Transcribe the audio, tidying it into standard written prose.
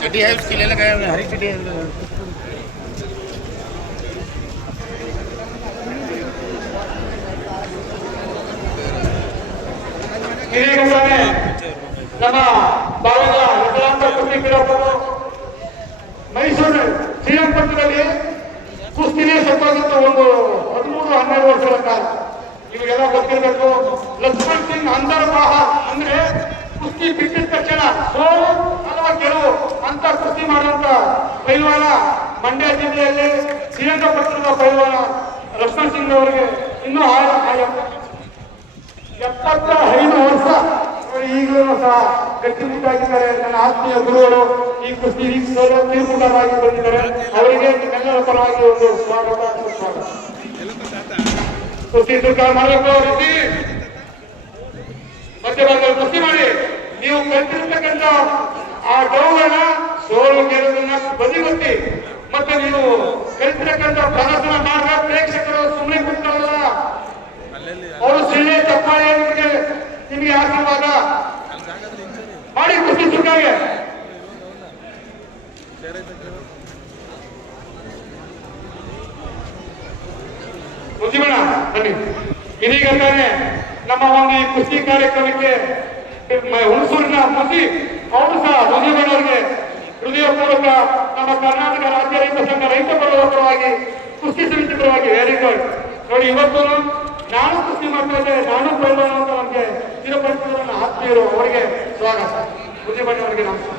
चटी है उसकी ले लगाया हमने, हरी चटी है। ನಮ್ಮ ಭಾರತ ವಿಕಲಾಂಗ ಕುಸ್ತಿ ಕ್ರೀಡಾಪಟು ಮೈಸೂರು ಶ್ರೀರಂಗಪಟ್ಟಣದಲ್ಲಿ ಕುಸ್ತಿನೇ ಸತ್ತೋಗಿತ್ತು ಒಂದು 13-12 ವರ್ಷಗಳ ಕಾಲ. ನಿಮಗೆಲ್ಲ ಗೊತ್ತಿರಬೇಕು, ಲಕ್ಷ್ಮಣ್ ಸಿಂಗ್ ಅಂತರ್ವಾಹ ಅಂದ್ರೆ ಕುಸ್ತಿ ಬಿಟ್ಟಿದ ತಕ್ಷಣ ಸೋಲು ಅಥವಾ ಗೆಲುವು ಅಂತ ಕುಸ್ತಿ ಮಾಡುವಂತ ಪೈಲ್ವಾನ ಮಂಡ್ಯ ಜಿಲ್ಲೆಯಲ್ಲಿ ಶ್ರೀರಂಗಪಟ್ಟಣದ ಪೈಲ್ವಾನ ಲಕ್ಷ್ಮಣ್ ಸಿಂಗ್ ಅವರಿಗೆ ಇನ್ನೂ 75 ವರ್ಷ ಈಗಲೂ ಸಹ ಗಟ್ಟಿಮುಟ್ಟಾಗಿದ್ದಾರೆ. ನನ್ನ ಆತ್ಮೀಯ ಗುರುಗಳು ಈ ಕುಸ್ತಿ ತೀರ್ಪುಗಾರರಾಗಿ ಬಂದಿದ್ದಾರೆ. ಅವರಿಗೆ ನಿಮ್ಮೆಲ್ಲರ ಪರವಾಗಿ ಒಂದು ಸ್ವಾಗತ. ಕುಸ್ತಿ ತೀರ್ಪು ಮಾಡಬೇಕು ರೀತಿ ಮಧ್ಯಭಾಗದಲ್ಲಿ ಕುಸ್ತಿ ಮಾಡಿ ನೀವು ಕಲ್ತಿರ್ತಕ್ಕಂಥ ಆ ಗೌರವನ ಸೋಲು ಗೆಲುವನ್ನ ಬದಿಗೊತ್ತಿ ಮತ್ತೆ ನೀವು ಕಲ್ತಿರ್ತಕ್ಕಂಥ ಪ್ರದರ್ಶನ ಮಾಡುವ ಪ್ರೇಕ್ಷಕರು ಸುಮ್ಮನೆ ಕೂತ್ಕೊಳ್ಳಲ್ಲ. ಅವರು ಸಿಳ್ಳೆ ತಪ್ಪಾಳೆ ನಿಮಗೆ ಆಶೀರ್ವಾದ ಮಾಡಿ ಕುಸ್ತಿ ಸುಟ್ಟಾಗೆ ಮುಗಿಬೇಡ ಬನ್ನಿ. ಇದೀಗ ತಾನೆ ನಮ್ಮ ಒಂದು ಈ ಕುಸ್ತಿ ಕಾರ್ಯಕ್ರಮಕ್ಕೆ ಹುಣಸೂರಿನ ಮಂದಿ ಅವರು ಸಹ ಮುಗಿಬೇಡವರಿಗೆ ಹೃದಯಪೂರ್ವಕ ನಮ್ಮ ಕರ್ನಾಟಕ ರಾಜ್ಯ ರೈತ ಸಂಘ ರೈತ ಬರುವ ಪರವಾಗಿ ಕುಸ್ತಿ ಸಮಿತಿ ಪರವಾಗಿ ವೆರಿ ಗುಡ್. ನೋಡಿ, ಇವತ್ತು ನಾನು ಕುಸ್ತಿ ಮಾಡ್ತಾ ಇದ್ದೆ, ನಾನು ಪೈಲ್ವಾನ ಅಂತ ನಮಗೆ ಸ್ಥಿರಪಡಿಸಿದ ನನ್ನ ಆತ್ಮೀಯರು, ಅವರಿಗೆ ಸ್ವಾಗತ. ಮುಗಿಬೇಡವರಿಗೆ ನಮಸ್ಕಾರ.